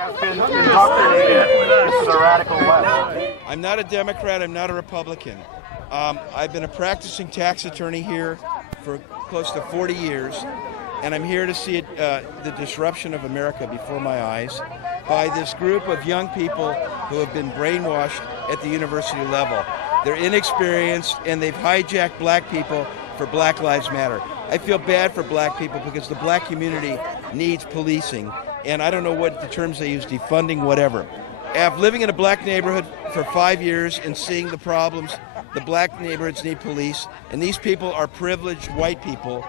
have been indoctrinated into the radical left. I'm not a Democrat. I'm not a Republican. I've been a practicing tax attorney here for close to 40 years, and I'm here to see the disruption of America before my eyes by this group of young people who have been brainwashed at the university level. They're inexperienced, and they've hijacked black people for Black Lives Matter. I feel bad for black people because the black community needs policing, and I don't know what the terms they use, defunding, whatever. After living in a black neighborhood for 5 years and seeing the problems, the black neighborhoods need police, and these people are privileged white people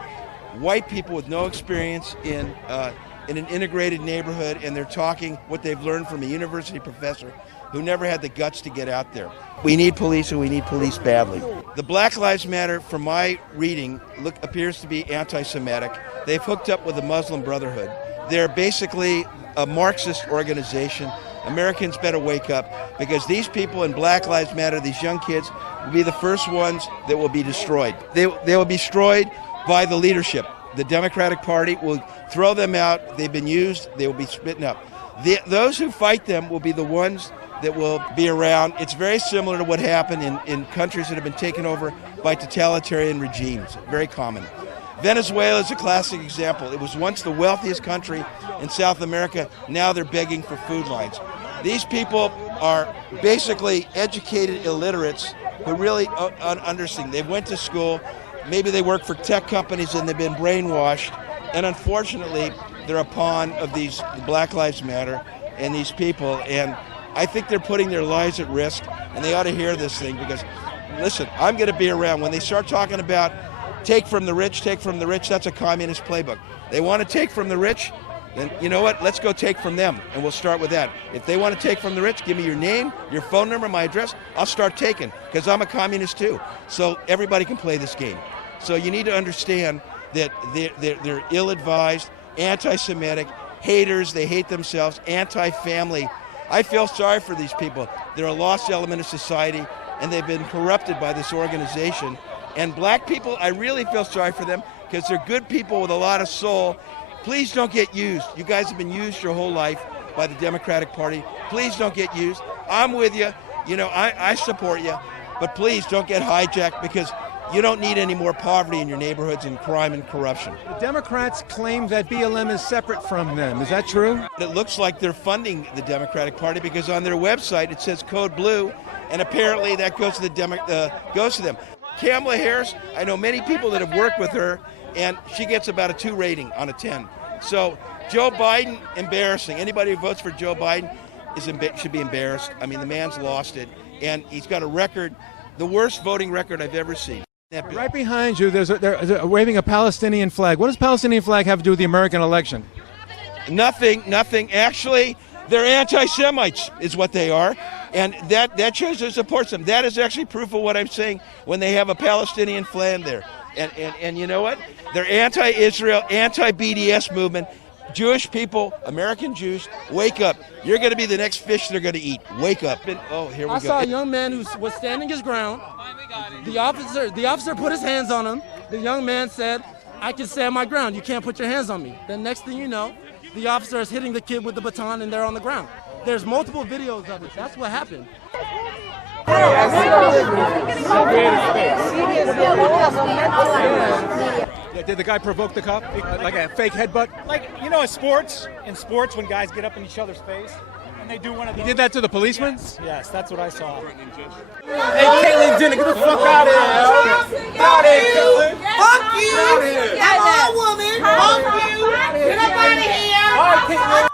with no experience in an integrated neighborhood, and they're talking what they've learned from a university professor who never had the guts to get out there. We need police, and we need police badly. The Black Lives Matter, from my reading, appears to be anti-Semitic. They've hooked up with the Muslim Brotherhood. They're basically a Marxist organization. Americans better wake up, because these people in Black Lives Matter, these young kids, will be the first ones that will be destroyed. They will be destroyed by the leadership. The Democratic Party will throw them out. They've been used. They will be spitting up. Those who fight them will be the ones that will be around. It's very similar to what happened in countries that have been taken over by totalitarian regimes. Very common. Venezuela is a classic example. It was once the wealthiest country in South America. Now they're begging for food lines. These people are basically educated illiterates who really understand. They went to school. Maybe they work for tech companies and they've been brainwashed. And unfortunately, they're a pawn of these Black Lives Matter and these people. And I think they're putting their lives at risk, and they ought to hear this thing, because, listen, I'm going to be around. When they start talking about take from the rich, that's a communist playbook. They want to take from the rich, then you know what? Let's go take from them, and we'll start with that. If they want to take from the rich, give me your name, your phone number, my address. I'll start taking, because I'm a communist too. So everybody can play this game. So you need to understand that they're ill-advised, anti-Semitic, haters, they hate themselves, anti-family. I feel sorry for these people. They're a lost element of society, and they've been corrupted by this organization. And black people, I really feel sorry for them, because they're good people with a lot of soul. Please don't get used. You guys have been used your whole life by the Democratic Party. Please don't get used. I'm with you. You know, I support you. But please don't get hijacked, because you don't need any more poverty in your neighborhoods and crime and corruption. The Democrats claim that B.L.M. is separate from them. Is that true? It looks like they're funding the Democratic Party, because on their website it says Code Blue, and apparently that goes to goes to them. Kamala Harris, I know many people that have worked with her, and she gets about a 2 rating on a 10. So Joe Biden, embarrassing. Anybody who votes for Joe Biden should be embarrassed. I mean, the man's lost it, and he's got a record, the worst voting record I've ever seen. Right behind you, they're waving a Palestinian flag. What does Palestinian flag have to do with the American election? Nothing. Actually, they're anti-Semites is what they are, and that shows who supports them. That is actually proof of what I'm saying when they have a Palestinian flag there. And you know what? They're anti-Israel, anti-BDS movement. Jewish people, American Jews, wake up. You're going to be the next fish they're going to eat. Wake up. Oh, here we go. I saw a young man who was standing his ground. The officer put his hands on him. The young man said, "I can stand my ground. You can't put your hands on me." Then next thing you know, the officer is hitting the kid with the baton, and they're on the ground. There's multiple videos of it. That's what happened. Yeah, did the guy provoke the cop? Like a fake headbutt? Like, you know, in sports, when guys get up in each other's face, and they do one of those. He did that to the policeman? Yes, that's what I saw. Hey, Caitlyn Jenner, get the fuck out of here. Out of here, Caitlyn. Fuck you. That old woman. Fuck you. Get up out of here. All right, Caitlyn.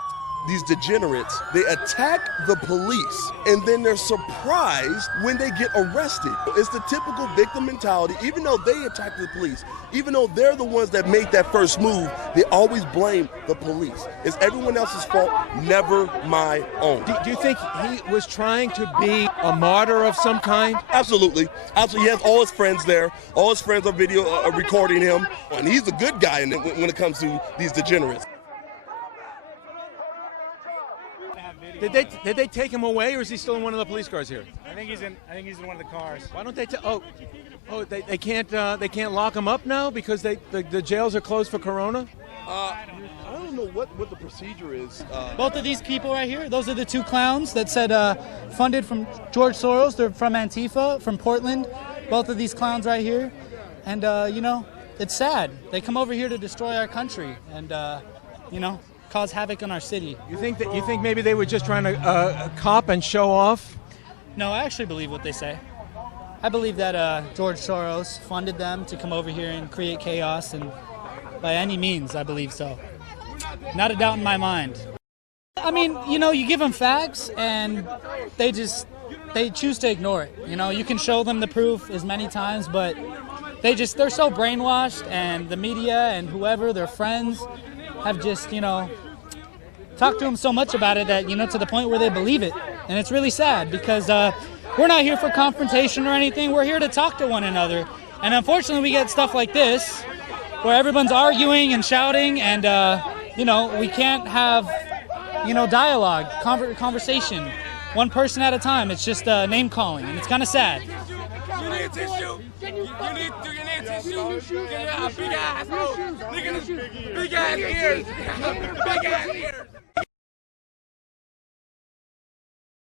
These degenerates, they attack the police, and then they're surprised when they get arrested. It's the typical victim mentality. Even though they attack the police, even though they're the ones that make that first move, they always blame the police. It's everyone else's fault, never my own. Do you think he was trying to be a martyr of some kind? Absolutely. Absolutely. He has all his friends there. All his friends are video recording him. And he's a good guy when it comes to these degenerates. Did they take him away, or is he still in one of the police cars here? I think he's in one of the cars. Why don't they? They can't lock him up now because the jails are closed for Corona. I don't know what the procedure is. Both of these people right here, those are the two clowns that said funded from George Soros. They're from Antifa, from Portland. Both of these clowns right here. And, you know, it's sad. They come over here to destroy our country and, you know, cause havoc in our city. You think maybe they were just trying to cop and show off? No, I actually believe what they say. I believe that George Soros funded them to come over here and create chaos, and by any means, I believe so. Not a doubt in my mind. I mean, you know, you give them facts, and they choose to ignore it. You know, you can show them the proof as many times, but they're so brainwashed, and the media and whoever, their friends, have just, you know, talked to them so much about it that, you know, to the point where they believe it. And it's really sad because we're not here for confrontation or anything. We're here to talk to one another. And unfortunately, we get stuff like this where everyone's arguing and shouting and, you know, we can't have, you know, dialogue, conversation, one person at a time. It's just name calling, and it's kind of sad. You need tissue. You need tissue. Big ass. Look at his big ass ears. Big ass ears.